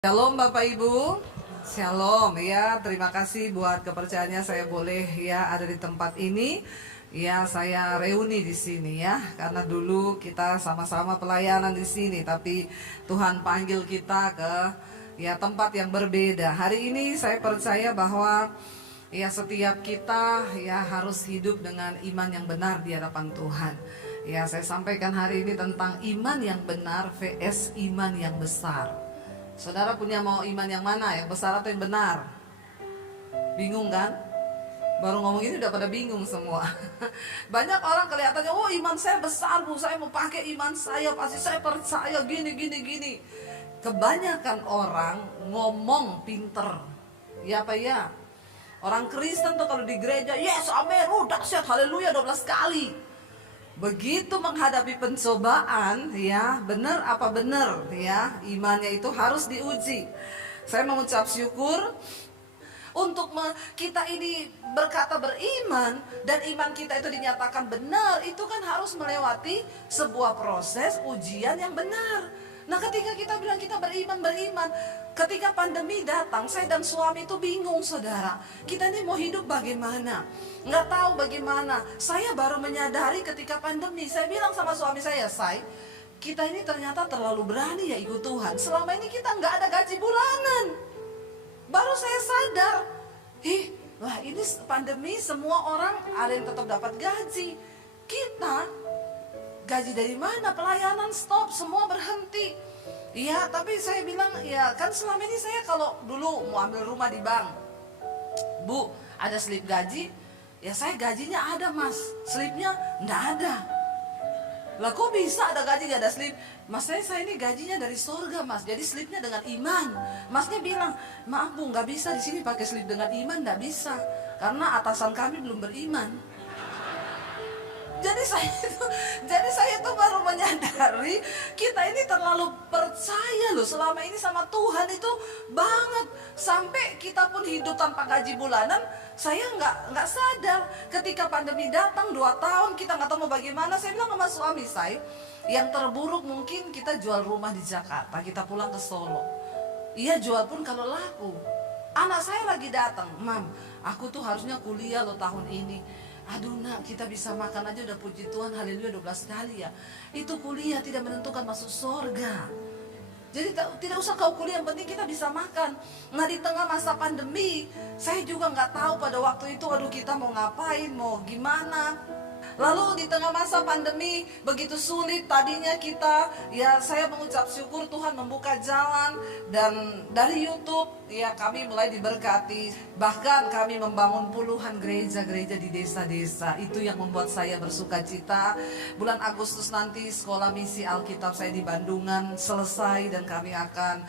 Shalom Bapak Ibu, Shalom ya. Terima kasih buat kepercayaannya saya boleh ya ada di tempat ini. Ya, saya reuni di sini ya. Karena dulu kita sama-sama pelayanan di sini, tapi Tuhan panggil kita ke ya tempat yang berbeda. Hari ini saya percaya bahwa ya setiap kita ya harus hidup dengan iman yang benar di hadapan Tuhan. Ya, saya sampaikan hari ini tentang iman yang benar vs iman yang besar. Saudara punya mau iman yang mana? Yang besar atau yang benar? Bingung kan? Baru ngomong ini udah pada bingung semua. Banyak orang kelihatannya, oh iman saya besar bu, saya mau pakai iman saya, pasti saya percaya gini. Kebanyakan orang ngomong pinter. Ya apa ya? Orang Kristen tuh kalau di gereja, yes amin, oh dahsyat, haleluya 12 kali. Begitu menghadapi pencobaan, ya benar apa benar, ya imannya itu harus diuji. Saya mengucap syukur untuk kita ini berkata beriman dan iman kita itu dinyatakan benar, itu kan harus melewati sebuah proses ujian yang benar. Nah ketika kita bilang kita beriman, ketika pandemi datang, saya dan suami itu bingung saudara. Kita ini mau hidup bagaimana? Nggak tahu bagaimana. Saya baru menyadari ketika pandemi, saya bilang sama suami saya, kita ini ternyata terlalu berani ya ikut Tuhan. Selama ini kita nggak ada gaji bulanan. Baru saya sadar, wah ini pandemi semua orang ada yang tetap dapat gaji. Kita gaji dari mana? Pelayanan stop, semua berhenti. Iya, tapi saya bilang ya kan selama ini saya kalau dulu mau ambil rumah di bank, Bu, ada slip gaji, ya saya gajinya ada mas, slipnya enggak ada. Lah kok bisa ada gaji gak ada slip? Mas saya ini gajinya dari surga mas, jadi slipnya dengan iman. Masnya bilang, maaf bu, nggak bisa di sini pakai slip dengan iman, nggak bisa, karena atasan kami belum beriman. Jadi saya tuh baru menyadari kita ini terlalu percaya loh selama ini sama Tuhan itu banget, sampai kita pun hidup tanpa gaji bulanan. Saya nggak sadar ketika pandemi datang 2 tahun kita nggak tahu mau bagaimana. Saya bilang sama suami saya, yang terburuk mungkin kita jual rumah di Jakarta, kita pulang ke Solo. Iya jual pun kalau laku. Anak saya lagi datang, Mam, aku tuh harusnya kuliah loh tahun ini. Aduh nak, kita bisa makan aja udah puji Tuhan, haleluya 12 kali ya. Itu kuliah tidak menentukan masuk surga. Jadi tidak usah kau kuliah, yang penting kita bisa makan. Nah di tengah masa pandemi, saya juga nggak tahu pada waktu itu, aduh kita mau ngapain, mau gimana. Lalu di tengah masa pandemi begitu sulit, tadinya kita ya saya mengucap syukur Tuhan membuka jalan, dan dari YouTube ya kami mulai diberkati. Bahkan kami membangun puluhan gereja-gereja di desa-desa. Itu yang membuat saya bersuka cita. Bulan Agustus nanti sekolah misi Alkitab saya di Bandungan selesai, dan kami akan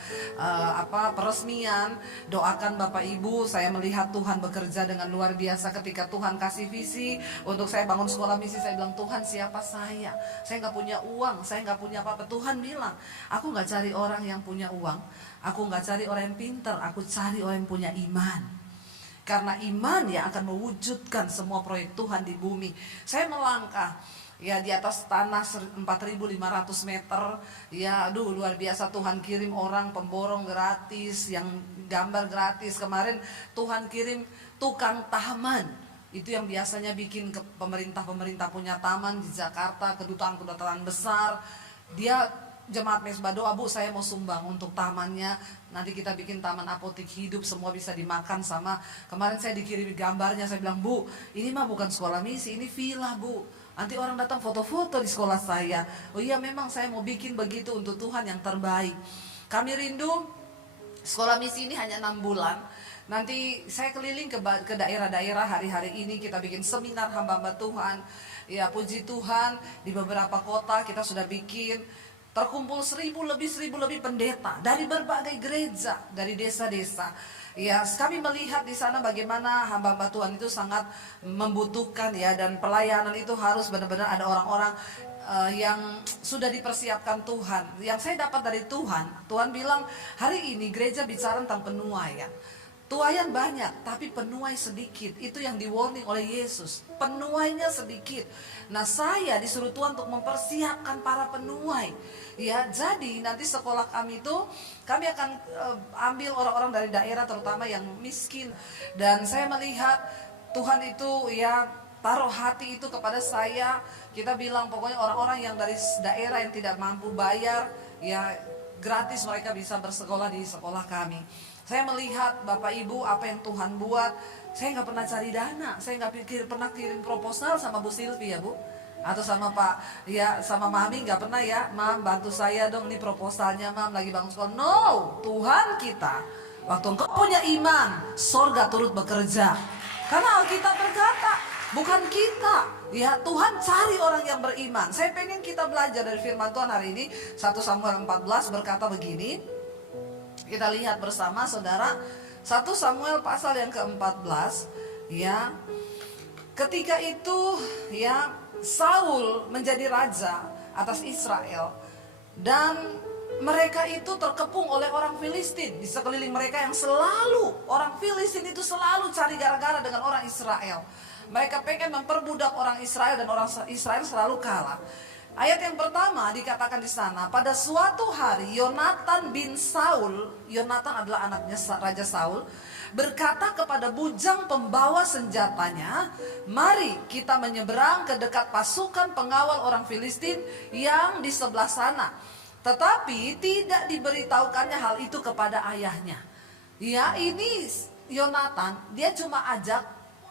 peresmian. Doakan Bapak Ibu, saya melihat Tuhan bekerja dengan luar biasa. Ketika Tuhan kasih visi untuk saya bangun sekolah misi, saya bilang Tuhan siapa saya? Saya nggak punya uang, saya nggak punya apa-apa. Tuhan bilang, aku nggak cari orang yang punya uang, aku nggak cari orang yang pintar, aku cari orang yang punya iman. Karena iman yang akan mewujudkan semua proyek Tuhan di bumi. Saya melangkah ya di atas tanah 4.500 meter. Ya aduh luar biasa, Tuhan kirim orang pemborong gratis, yang gambar gratis. Kemarin Tuhan kirim tukang taman. Itu yang biasanya bikin ke pemerintah punya taman di Jakarta, kedutaan besar. Dia jemaat Mesbah doa, Bu saya mau sumbang untuk tamannya. Nanti kita bikin taman apotik hidup, semua bisa dimakan sama. Kemarin saya dikirimi gambarnya, saya bilang Bu ini mah bukan sekolah misi, ini villa Bu. Nanti orang datang foto-foto di sekolah saya. Oh iya memang saya mau bikin begitu untuk Tuhan yang terbaik. Kami rindu sekolah misi ini hanya 6 bulan. Nanti saya keliling ke daerah-daerah. Hari-hari ini kita bikin seminar hamba-hamba Tuhan. Ya puji Tuhan, di beberapa kota kita sudah bikin. Terkumpul 1.000 lebih pendeta dari berbagai gereja, dari desa-desa. Ya kami melihat di sana bagaimana hamba-hamba Tuhan itu sangat membutuhkan ya. Dan pelayanan itu harus benar-benar ada orang-orang yang sudah dipersiapkan Tuhan. Yang saya dapat dari Tuhan bilang hari ini gereja bicara tentang penuaian. Tuaian banyak, tapi penuai sedikit. Itu yang di-warning oleh Yesus. Penuainya sedikit. Nah, saya disuruh Tuhan untuk mempersiapkan para penuai. Ya, jadi nanti sekolah kami itu kami akan ambil orang-orang dari daerah terutama yang miskin. Dan saya melihat Tuhan itu ya taruh hati itu kepada saya. Kita bilang pokoknya orang-orang yang dari daerah yang tidak mampu bayar, ya gratis mereka bisa bersekolah di sekolah kami. Saya melihat Bapak Ibu apa yang Tuhan buat. Saya nggak pernah cari dana. Saya nggak pernah kirim proposal sama Bu Silvi ya Bu, atau sama Pak ya, sama Mami nggak pernah ya. Mam bantu saya dong nih proposalnya, Mam lagi bangun sekolah. No, Tuhan kita. Waktu engkau punya iman, sorga turut bekerja. Karena Alkitab berkata, bukan kita, ya Tuhan cari orang yang beriman. Saya pengen kita belajar dari firman Tuhan hari ini. 1 Samuel 14 berkata begini. Kita lihat bersama saudara, 1 Samuel pasal yang ke-14, ya. Ketika itu ya Saul menjadi raja atas Israel, dan mereka itu terkepung oleh orang Filistin. Di sekeliling mereka yang selalu, orang Filistin itu selalu cari gara-gara dengan orang Israel. Mereka pengen memperbudak orang Israel dan orang Israel selalu kalah. Ayat yang pertama dikatakan di sana, pada suatu hari Yonatan bin Saul, Yonatan adalah anaknya Raja Saul, berkata kepada bujang pembawa senjatanya, mari kita menyeberang ke dekat pasukan pengawal orang Filistin yang di sebelah sana. Tetapi tidak diberitahukannya hal itu kepada ayahnya. Ya, ini Yonatan, dia cuma ajak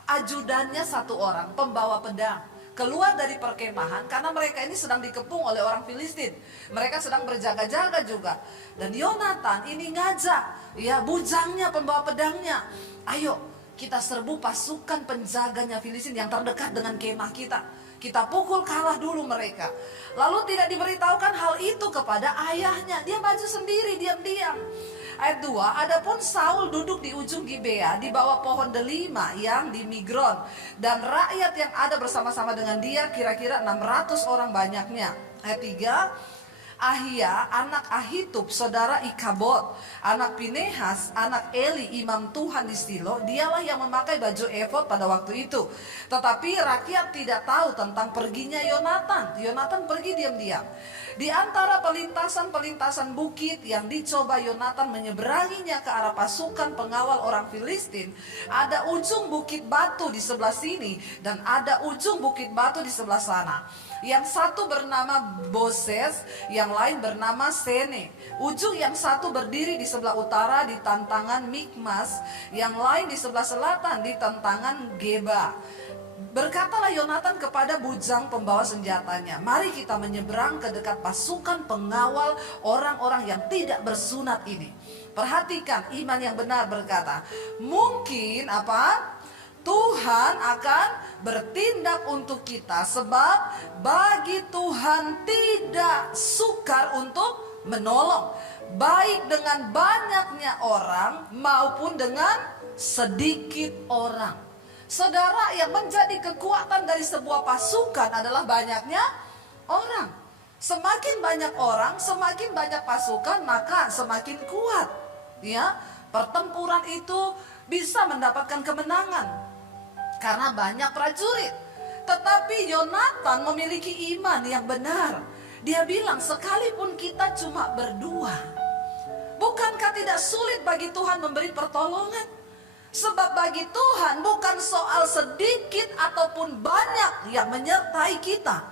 ajudannya satu orang, pembawa pedang, keluar dari perkemahan karena mereka ini sedang dikepung oleh orang Filistin. Mereka sedang berjaga-jaga juga. Dan Yonatan ini ngajak ya bujangnya, pembawa pedangnya, ayo kita serbu pasukan penjaganya Filistin yang terdekat dengan kemah kita. Kita pukul kalah dulu mereka. Lalu tidak diberitahukan hal itu kepada ayahnya. Dia maju sendiri diam-diam. Ayat 2, adapun Saul duduk di ujung Gibea di bawah pohon delima yang di Migron, dan rakyat yang ada bersama-sama dengan dia kira-kira 600 orang banyaknya. Ayat 3, Ahia anak Ahitub saudara Ikabod, anak Pinehas anak Eli imam Tuhan di Silo, dialah yang memakai baju efod pada waktu itu. Tetapi rakyat tidak tahu tentang perginya Yonatan. Yonatan pergi diam-diam. Di antara pelintasan-pelintasan bukit yang dicoba Yonatan menyeberanginya ke arah pasukan pengawal orang Filistin, ada ujung bukit batu di sebelah sini dan ada ujung bukit batu di sebelah sana. Yang satu bernama Boses, yang lain bernama Sene. Ujung yang satu berdiri di sebelah utara di tantangan Mikmas, yang lain di sebelah selatan di tantangan Geba. Berkatalah Yonatan kepada bujang pembawa senjatanya, mari kita menyeberang ke dekat pasukan pengawal orang-orang yang tidak bersunat ini. Perhatikan, iman yang benar berkata, mungkin apa? Tuhan akan bertindak untuk kita, sebab bagi Tuhan tidak sukar untuk menolong, baik dengan banyaknya orang maupun dengan sedikit orang. Saudara, yang menjadi kekuatan dari sebuah pasukan adalah banyaknya orang. Semakin banyak orang, semakin banyak pasukan, maka semakin kuat. Ya, pertempuran itu bisa mendapatkan kemenangan karena banyak prajurit. Tetapi Yonatan memiliki iman yang benar. Dia bilang, sekalipun kita cuma berdua, bukankah tidak sulit bagi Tuhan memberi pertolongan? Sebab bagi Tuhan bukan soal sedikit ataupun banyak yang menyertai kita,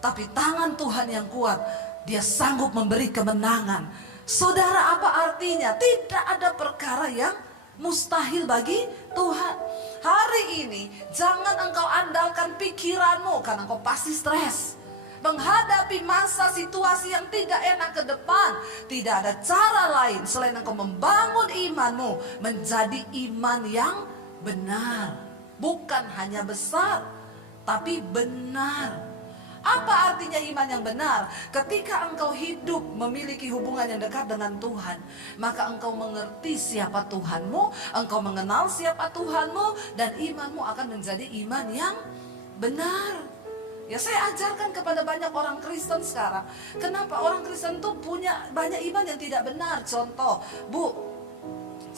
tapi tangan Tuhan yang kuat. Dia sanggup memberi kemenangan. Saudara, apa artinya? Tidak ada perkara yang mustahil bagi Tuhan. Hari ini jangan engkau andalkan pikiranmu, karena engkau pasti stres menghadapi masa situasi yang tidak enak ke depan. Tidak ada cara lain selain engkau membangun imanmu menjadi iman yang benar. Bukan hanya besar, tapi benar. Apa artinya iman yang benar? Ketika engkau hidup memiliki hubungan yang dekat dengan Tuhan, maka engkau mengerti siapa Tuhanmu, engkau mengenal siapa Tuhanmu, dan imanmu akan menjadi iman yang benar. Ya, saya ajarkan kepada banyak orang Kristen sekarang, kenapa orang Kristen tuh punya banyak iman yang tidak benar. Contoh, Bu,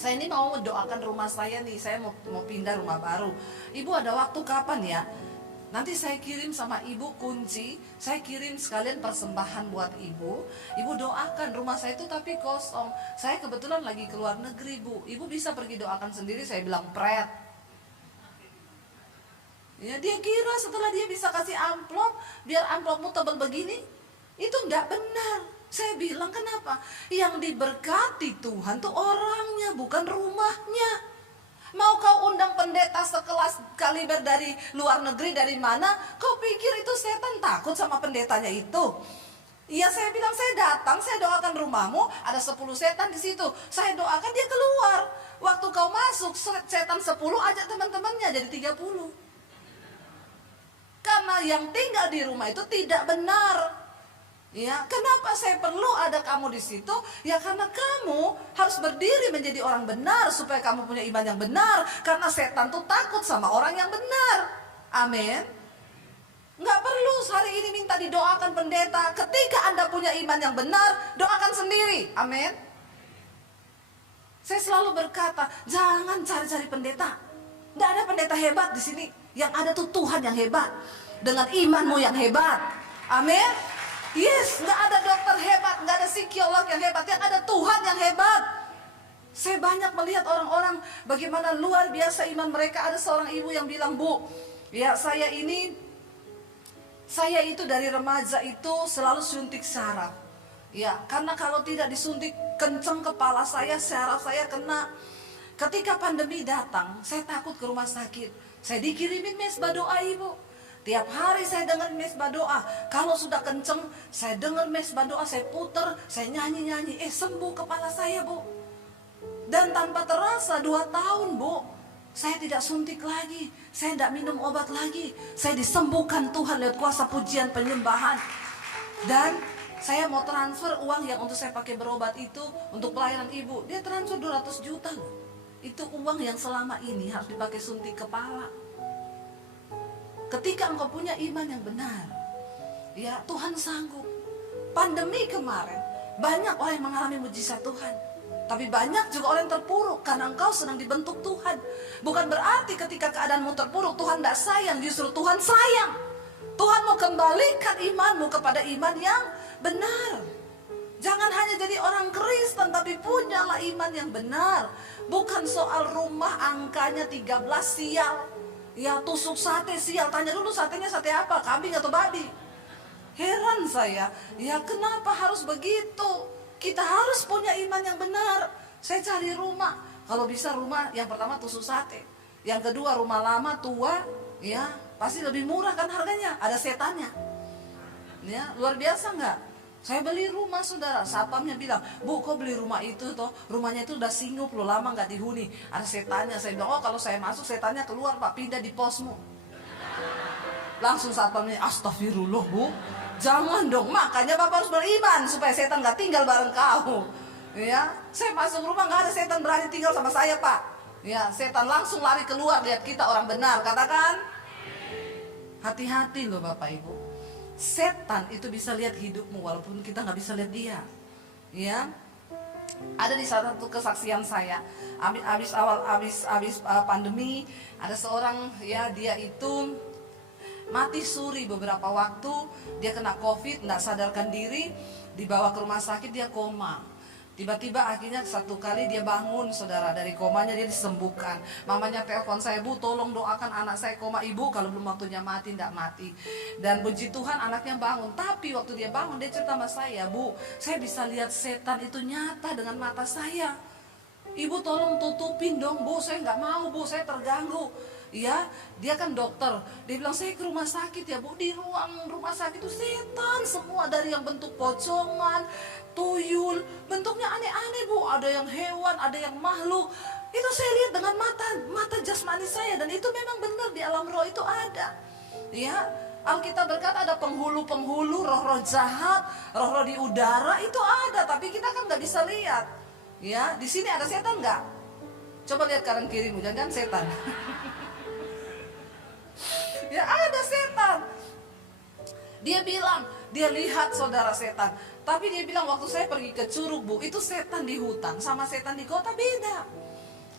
Saya ini mau mendoakan rumah saya nih, saya mau pindah rumah baru. Ibu ada waktu kapan ya? Nanti saya kirim sama ibu kunci, saya kirim sekalian persembahan buat ibu. Ibu doakan rumah saya itu tapi kosong. Saya kebetulan lagi keluar negeri bu. Ibu bisa pergi doakan sendiri. Saya bilang pret. Ya dia kira setelah dia bisa kasih amplop, biar amplopmu tebal begini, itu enggak benar. Saya bilang kenapa? Yang diberkati Tuhan tuh orangnya, bukan rumahnya. Mau kau undang pendeta sekelas kaliber dari luar negeri dari mana? Kau pikir itu setan takut sama pendetanya itu? Iya saya bilang saya datang, saya doakan rumahmu, ada 10 setan di situ. Saya doakan dia keluar. Waktu kau masuk setan 10 ajak teman-temannya jadi 30. Karena yang tinggal di rumah itu tidak benar. Ya, kenapa saya perlu ada kamu di situ? Ya karena kamu harus berdiri menjadi orang benar supaya kamu punya iman yang benar. Karena setan tuh takut sama orang yang benar. Amin. Nggak perlu hari ini minta didoakan pendeta. Ketika Anda punya iman yang benar, doakan sendiri. Amin. Saya selalu berkata, jangan cari-cari pendeta. Nggak ada pendeta hebat di sini. Yang ada tuh Tuhan yang hebat dengan imanmu yang hebat. Amin. Yes, nggak ada dokter hebat, nggak ada psikolog yang hebat, yang ada Tuhan yang hebat. Saya banyak melihat orang-orang bagaimana luar biasa iman mereka. Ada seorang ibu yang bilang, Bu, ya saya itu dari remaja itu selalu suntik saraf. Ya, karena kalau tidak disuntik kenceng kepala saya, saraf saya kena. Ketika pandemi datang, saya takut ke rumah sakit. Saya dikirimin mesbah doa ibu. Tiap hari saya dengar mesbah doa. Kalau sudah kenceng, saya dengar mesbah doa, saya puter, saya nyanyi-nyanyi. Sembuh kepala saya bu. Dan tanpa terasa 2 tahun bu, saya tidak suntik lagi, saya tidak minum obat lagi. Saya disembuhkan Tuhan lewat kuasa pujian penyembahan. Dan saya mau transfer uang yang untuk saya pakai berobat itu untuk pelayanan ibu. Dia transfer 200 juta loh. Itu uang yang selama ini harus dipakai suntik kepala. Ketika engkau punya iman yang benar, ya Tuhan sanggup. Pandemi kemarin banyak orang yang mengalami mujizat Tuhan, tapi banyak juga orang yang terpuruk karena engkau sedang dibentuk Tuhan. Bukan berarti ketika keadaanmu terpuruk Tuhan tidak sayang, justru Tuhan sayang. Tuhan mau kembalikan imanmu kepada iman yang benar. Jangan hanya jadi orang Kristen, tapi punyalah iman yang benar. Bukan soal rumah angkanya 13 sial. Ya tusuk sate sial, tanya dulu satenya sate apa, kambing atau babi. Heran saya, ya kenapa harus begitu? Kita harus punya iman yang benar. Saya cari rumah, kalau bisa rumah yang pertama tusuk sate, yang kedua rumah lama tua, ya pasti lebih murah kan harganya, ada setannya. Ya luar biasa nggak? Saya beli rumah saudara, satpamnya bilang, Bu kok beli rumah itu toh, rumahnya itu udah singup loh, lama nggak dihuni, ada setannya. Saya bilang, oh kalau saya masuk setannya keluar Pak, pindah di posmu. Langsung satpamnya, astagfirullah Bu, jangan dong, makanya Bapak harus beriman supaya setan nggak tinggal bareng kau. Ya, saya masuk rumah nggak ada setan berani tinggal sama saya Pak. Ya, setan langsung lari keluar lihat kita orang benar, katakan. Hati-hati loh Bapak Ibu. Setan itu bisa lihat hidupmu walaupun kita nggak bisa lihat dia. Ya, ada di salah satu kesaksian saya, habis pandemi, ada seorang ya dia itu mati suri beberapa waktu, dia kena COVID, nggak sadarkan diri, dibawa ke rumah sakit, dia koma. Tiba-tiba akhirnya satu kali dia bangun saudara, dari komanya dia disembuhkan. Mamanya telepon saya, Bu tolong doakan anak saya koma. Ibu kalau belum waktunya mati, tidak mati. Dan puji Tuhan anaknya bangun. Tapi waktu dia bangun dia cerita sama saya, Bu saya bisa lihat setan itu nyata dengan mata saya. Ibu tolong tutupin dong Bu, saya nggak mau Bu, saya terganggu. Ya, dia kan dokter. Dia bilang saya ke rumah sakit ya Bu. Di ruang rumah sakit itu setan semua, dari yang bentuk pocongan, tuyul, bentuknya aneh-aneh Bu. Ada yang hewan, ada yang makhluk. Itu saya lihat dengan mata jasmani saya, dan itu memang benar di alam roh itu ada. Ya, Alkitab berkata ada penghulu-penghulu, roh-roh jahat, roh-roh di udara itu ada, tapi kita kan nggak bisa lihat. Ya, di sini ada setan nggak? Coba lihat kanan kirimu, jangan setan. Ya ada setan. Dia bilang, Dia lihat saudara setan. Tapi dia bilang waktu saya pergi ke Curug Bu, itu setan di hutan sama setan di kota beda.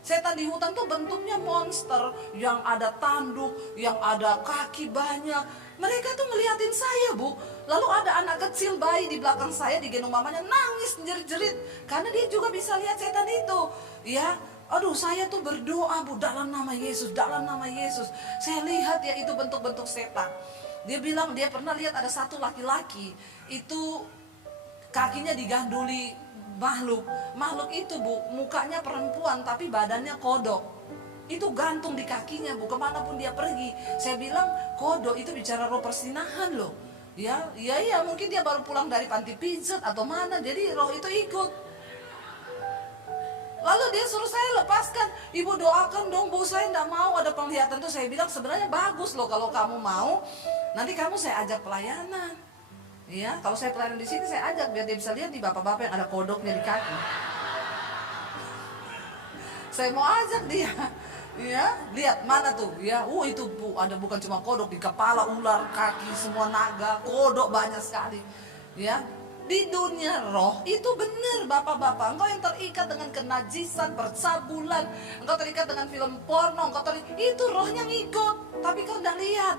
Setan di hutan tuh bentuknya monster, yang ada tanduk, yang ada kaki banyak. Mereka tuh ngeliatin saya Bu. Lalu ada anak kecil bayi di belakang saya digendong mamanya nangis jerit-jerit karena dia juga bisa lihat setan itu. Ya, aduh saya tuh berdoa Bu, dalam nama Yesus, dalam nama Yesus. Saya lihat ya itu bentuk-bentuk setan. Dia bilang dia pernah lihat ada satu laki-laki itu kakinya diganduli makhluk. Makhluk itu Bu, mukanya perempuan tapi badannya kodok. Itu gantung di kakinya Bu, kemanapun dia pergi. Saya bilang kodok itu bicara roh persinahan loh. Ya mungkin dia baru pulang dari panti pijat atau mana, jadi roh itu ikut. Lalu dia suruh saya lepaskan. Ibu doakan dong Bu, saya tidak mau ada penglihatan tuh. Saya bilang sebenarnya bagus loh kalau kamu mau. Nanti kamu saya ajak pelayanan. Ya, kalau saya pelayanan di sini saya ajak biar dia bisa lihat di bapak-bapak yang ada kodoknya di kaki. Saya mau ajak dia. Ya, lihat mana tuh? Ya, itu Bu, ada bukan cuma kodok di kepala, ular, kaki, semua naga, kodok banyak sekali. Ya, di dunia roh itu benar bapak-bapak. Engkau yang terikat dengan kenajisan, percabulan, engkau terikat dengan film porno, itu rohnya ngikut, tapi kau tidak lihat.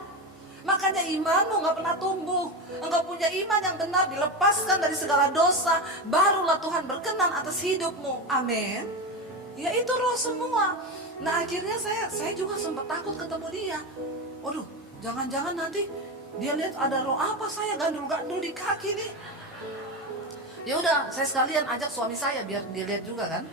Makanya imanmu gak pernah tumbuh. Engkau punya iman yang benar, dilepaskan dari segala dosa, barulah Tuhan berkenan atas hidupmu. Amin. Ya itu roh semua. Nah akhirnya saya juga sempat takut ketemu dia. Waduh, jangan-jangan nanti dia lihat ada roh apa saya gandul-gandul di kaki nih. Ya udah, saya sekalian ajak suami saya biar dia lihat juga kan.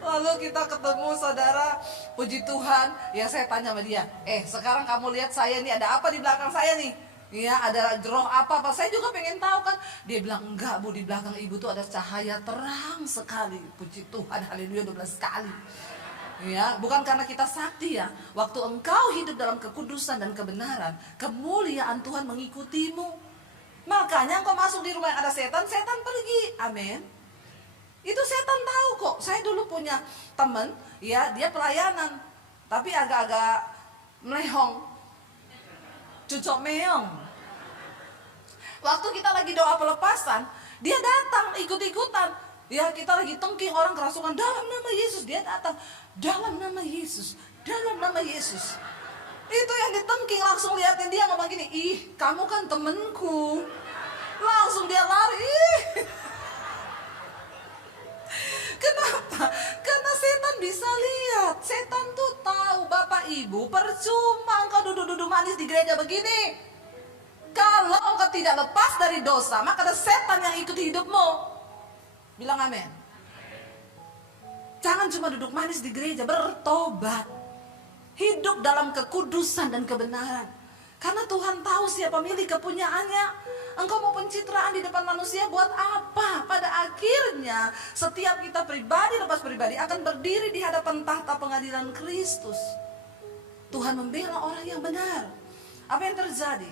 Lalu kita ketemu saudara, puji Tuhan. Ya saya tanya sama dia, sekarang kamu lihat saya nih, ada apa di belakang saya nih? Ya ada roh apa? Saya juga pengen tahu kan. Dia bilang, enggak Bu, di belakang ibu tuh ada cahaya terang sekali. Puji Tuhan, haleluya 12 kali. Ya, bukan karena kita sakti ya. Waktu engkau hidup dalam kekudusan dan kebenaran, kemuliaan Tuhan mengikutimu. Makanya engkau masuk di rumah yang ada setan, setan pergi. Amin. Itu setan tahu kok. Saya dulu punya temen, ya dia pelayanan, tapi agak-agak melehong, cucok meong. Waktu kita lagi doa pelepasan, dia datang ikut-ikutan. Ya kita lagi tengking orang kerasukan, dalam nama Yesus. Dia datang, dalam nama Yesus, dalam nama Yesus. Itu yang ditengking, langsung liatin dia ngomong gini, ih kamu kan temenku. Langsung dia lari. Kenapa? Karena setan bisa lihat. Setan tuh tahu Bapak Ibu, percuma engkau duduk-duduk manis di gereja begini. Kalau engkau tidak lepas dari dosa, maka ada setan yang ikut hidupmu. Bilang amin. Jangan cuma duduk manis di gereja, bertobat. Hidup dalam kekudusan dan kebenaran. Karena Tuhan tahu siapa milik kepunyaannya. Engkau mau pencitraan di depan manusia buat apa? Pada akhirnya setiap kita pribadi lepas pribadi akan berdiri di hadapan tahta pengadilan Kristus. Tuhan membela orang yang benar. Apa yang terjadi?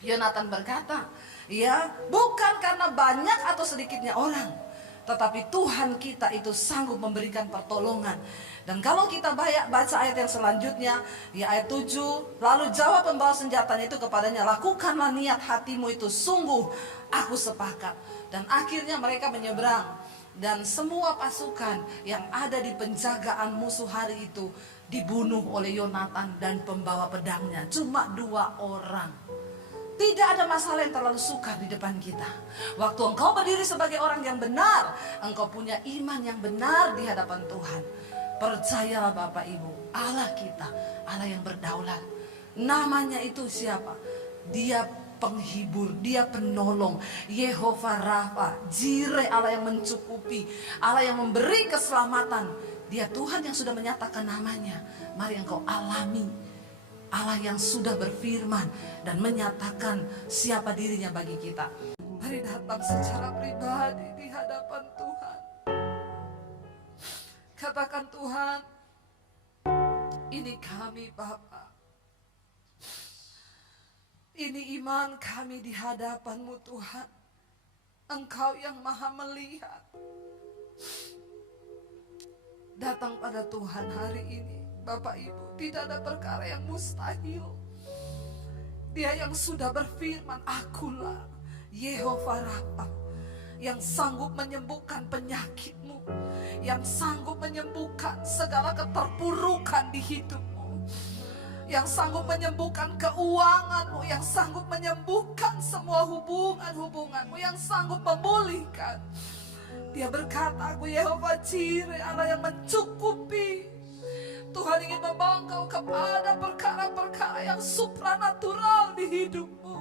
Yonatan berkata, ya bukan karena banyak atau sedikitnya orang, tetapi Tuhan kita itu sanggup memberikan pertolongan. Dan kalau kita baca ayat yang selanjutnya, ya ayat 7, lalu jawab pembawa senjatanya itu kepadanya, lakukanlah niat hatimu itu, sungguh aku sepakat. Dan akhirnya mereka menyeberang. Dan semua pasukan yang ada di penjagaan musuh hari itu dibunuh oleh Yonatan dan pembawa pedangnya. Cuma 2 orang. Tidak ada masalah yang terlalu sukar di depan kita. Waktu engkau berdiri sebagai orang yang benar, engkau punya iman yang benar di hadapan Tuhan. Percayalah Bapak Ibu, Allah kita, Allah yang berdaulat. Namanya itu siapa? Dia penghibur, dia penolong, Yehova Rafa, Jireh, Allah yang mencukupi, Allah yang memberi keselamatan. Dia Tuhan yang sudah menyatakan namanya. Mari engkau alami Allah yang sudah berfirman dan menyatakan siapa dirinya bagi kita. Mari datang secara pribadi di hadapan Tuhan. Katakan, Tuhan, ini kami Bapa. Ini iman kami di hadapan-Mu Tuhan. Engkau yang maha melihat. Datang pada Tuhan hari ini, Bapak Ibu, tidak ada perkara yang mustahil. Dia yang sudah berfirman, akulah Yehova Rafa, yang sanggup menyembuhkan penyakitmu, yang sanggup menyembuhkan segala keterpurukan di hidupmu, yang sanggup menyembuhkan keuanganmu, yang sanggup menyembuhkan semua hubungan-hubunganmu, yang sanggup memulihkan. Dia berkata, aku Yehova Jireh, Allah yang mencukupi. Tuhan ingin membawa engkau kepada perkara-perkara yang supranatural di hidupmu.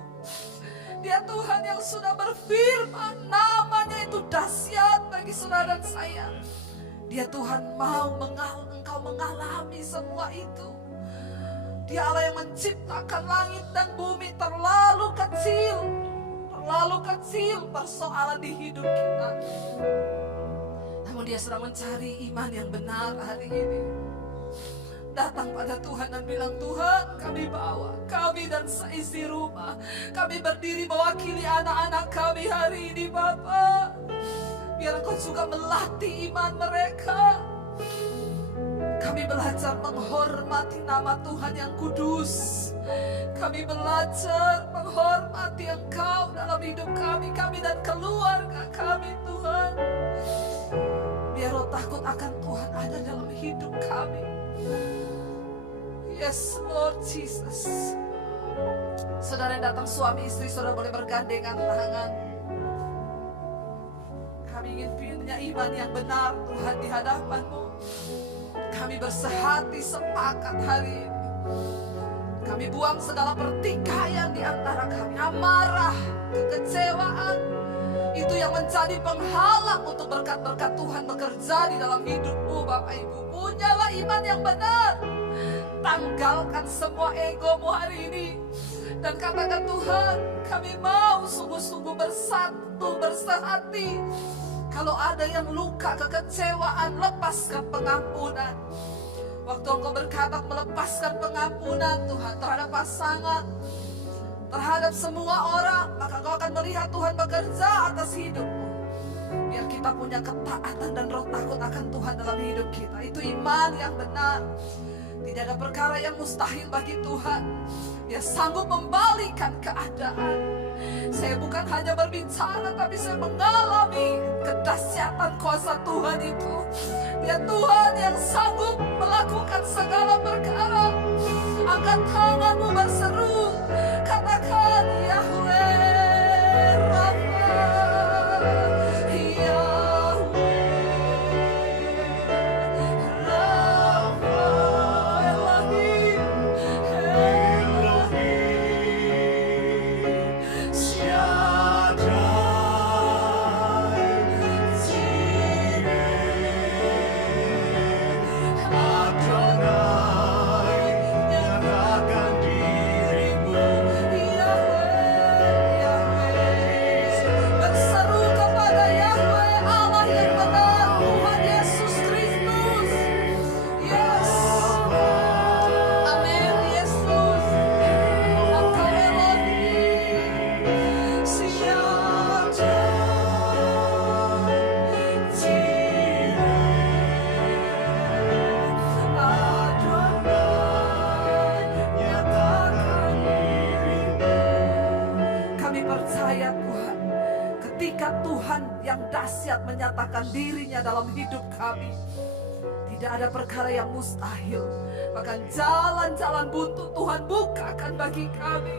Dia Tuhan yang sudah berfirman, namanya itu dahsyat bagi saudara dan saya. Dia Tuhan mau engkau mengalami semua itu. Dia Allah yang menciptakan langit dan bumi, terlalu kecil persoalan di hidup kita. Namun dia sedang mencari iman yang benar hari ini. Datang pada Tuhan dan bilang, Tuhan, kami dan seisi rumah, kami berdiri mewakili anak-anak kami hari ini, Bapa. Biar Engkau juga melatih iman mereka. Kami belajar menghormati nama Tuhan yang kudus. Kami belajar menghormati Engkau dalam hidup kami dan keluarga kami, Tuhan. Biar roh takut akan Tuhan ada dalam hidup kami. Yes, Lord Jesus. Saudara yang datang suami istri, saudara boleh bergandengan tangan. Kami ingin punya iman yang benar, Tuhan, di hadapan-Mu. Kami bersehati sepakat hari ini. Kami buang segala pertikaian di antara kami, amarah, kekecewaan. Itu yang menjadi penghalang untuk berkat-berkat Tuhan bekerja di dalam hidupmu, Bapak Ibu. Punyalah iman yang benar. Tanggalkan semua egomu hari ini. Dan katakan, Tuhan, kami mau sungguh-sungguh bersatu, bersehati. Kalau ada yang luka, kekecewaan, lepaskan pengampunan. Waktu Engkau berkata melepaskan pengampunan, Tuhan, terhadap pasangan, terhadap semua orang, maka Engkau akan melihat Tuhan bekerja atas hidupmu. Biar kita punya ketaatan dan roh takut akan Tuhan dalam hidup kita. Itu iman yang benar. Tidak ada perkara yang mustahil bagi Tuhan. Dia sanggup membalikan keadaan. Saya bukan hanya berbicara, tapi saya mengalami kedahsyatan kuasa Tuhan itu. Dia Tuhan yang sanggup melakukan segala perkara. Angkat tanganmu berseru, katakan Yahweh Rafa, Yahweh Rafa, Elohim, Elohim Shaddai, Jireh, Adonai, nyatakan dirimu, Yahweh, Yahweh. Berseru kepada Yahweh, Allah yang benar, Tuhan Yesus Kristus. Yes. Amin, Yesus. Engkau Elohim, Shaddai, Jireh, Adonai, nyatakan dirimu. Kami percaya, Tuhan, ketika Tuhan yang dahsyat menyatakan dirinya dalam hidup kami, tidak ada perkara yang mustahil. Bahkan jalan-jalan buntu Tuhan bukakan bagi kami.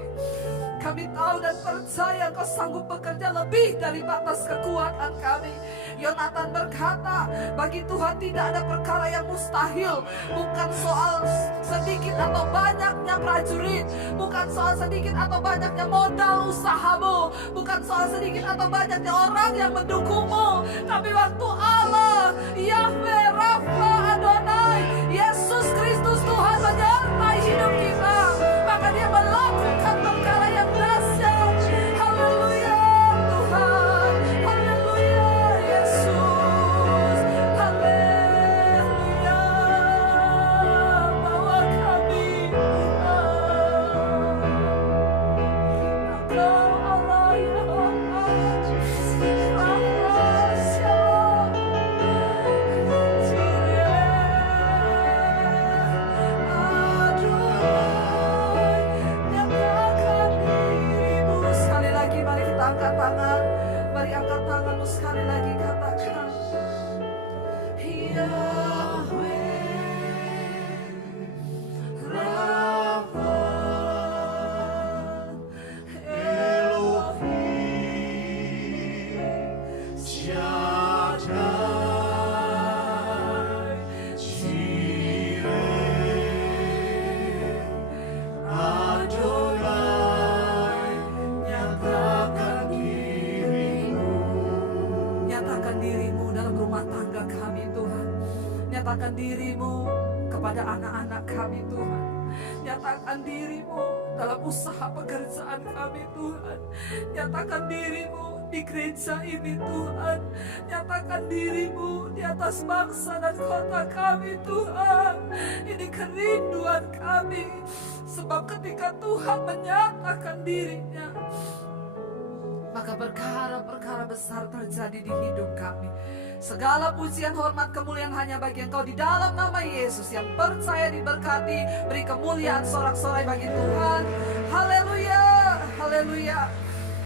Kami tahu dan percaya Engkau sanggup bekerja lebih dari batas kekuatan kami. Yonatan berkata, bagi Tuhan tidak ada perkara yang mustahil. Bukan soal sedikit atau banyaknya prajurit, bukan soal sedikit atau banyaknya modal usahamu, bukan soal sedikit atau banyaknya orang yang mendukungmu, tapi waktu Allah, Yahweh, Rafa, Adonai, Yesus Kristus Tuhan menyertai hidup kita, maka Dia melakukan perkara yang dahsyat. Haleluya Tuhan, haleluya Yesus, haleluya. Bawa kami, Engkau Allah Yehova, Rafa, Shalom. Nyatakan diri-Mu kepada anak-anak kami Tuhan. Nyatakan diri-Mu dalam usaha pekerjaan kami Tuhan. Nyatakan diri-Mu di gereja ini Tuhan. Nyatakan diri-Mu di atas bangsa dan kota kami Tuhan. Ini kerinduan kami. Sebab ketika Tuhan menyatakan diri-Nya, maka perkara-perkara besar terjadi di hidup kami. Segala pujian, hormat, kemuliaan hanya bagi Engkau di dalam nama Yesus. Yang percaya diberkati, beri kemuliaan sorak-sorai bagi Tuhan. Haleluya, haleluya.